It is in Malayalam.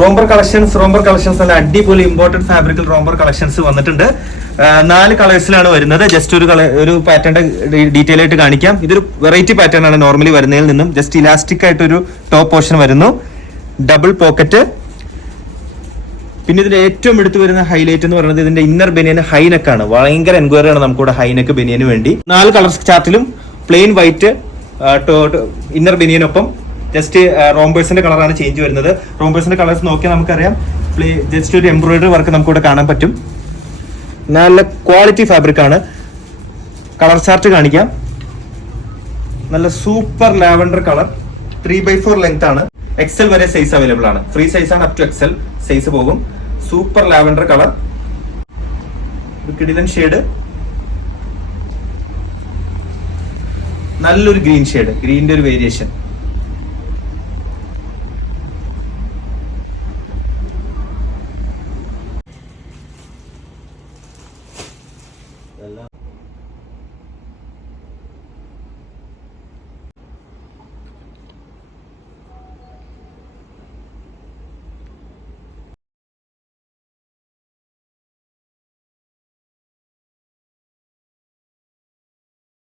റോംബർ കളക്ഷൻസ് നല്ല അടിപൊളി ഇമ്പോർട്ടന്റ് ഫാബ്രിക്കൽ റോംബർ കളക്ഷൻസ് വന്നിട്ടുണ്ട്. 4 കളേഴ്സിലാണ് വരുന്നത്. ജസ്റ്റ് ഒരു പാറ്റേൺ ഡീറ്റെയിൽ ആയിട്ട് കാണിക്കാം. ഇതൊരു വെറൈറ്റി പാറ്റേൺ ആണ് നോർമലി വരുന്നതിൽ നിന്നും. ജസ്റ്റ് ഇലാസ്റ്റിക് ആയിട്ടൊരു ടോപ്പ് പോർഷൻ വരുന്നു, ഡബിൾ പോക്കറ്റ്. പിന്നെ ഇതിന്റെ ഏറ്റവും എടുത്തു വരുന്ന ഹൈലൈറ്റ് എന്ന് പറയുന്നത് ഇതിന്റെ ഇന്നർ ബനിയൻ ഹൈനെക്ക് ആണ്. ഭയങ്കര എൻക്വയറി ആണ് നമുക്കിവിടെ ഹൈനെക്ക് ബനിയന് വേണ്ടി. 4 കളർ ചാർട്ടിലും പ്ലെയിൻ വൈറ്റ് ഇന്നർ ബനിയനൊപ്പം ജസ്റ്റ് റോംബേഴ്സിന്റെ കളറാണ് ചേഞ്ച് വരുന്നത്. റോംബേഴ്സിന്റെ കളേഴ്സ് നോക്കിയാൽ നമുക്കറിയാം. ജസ്റ്റ് ഒരു എംബ്രോയിഡറി വർക്ക് നമുക്കിവിടെ കാണാൻ പറ്റും. നല്ല ക്വാളിറ്റി ഫാബ്രിക് ആണ്. കളർ ചാർട്ട് കാണിക്കാം. നല്ല സൂപ്പർ ലാവൻഡർ കളർ, 3/4 ലെങ്ത് ആണ്. എക്സൽ വരെ സൈസ് അവൈലബിൾ ആണ്. ഫ്രീ സൈസ് ആണ്, അപ് ടു എക്സൽ സൈസ് പോകും. സൂപ്പർ ലാവൻഡർ കളർ, കിടിലൻ ഷെയ്ഡ്, നല്ലൊരു ഗ്രീൻ ഷെയ്ഡ്, ഗ്രീനിന്റെ ഒരു വേരിയേഷൻ.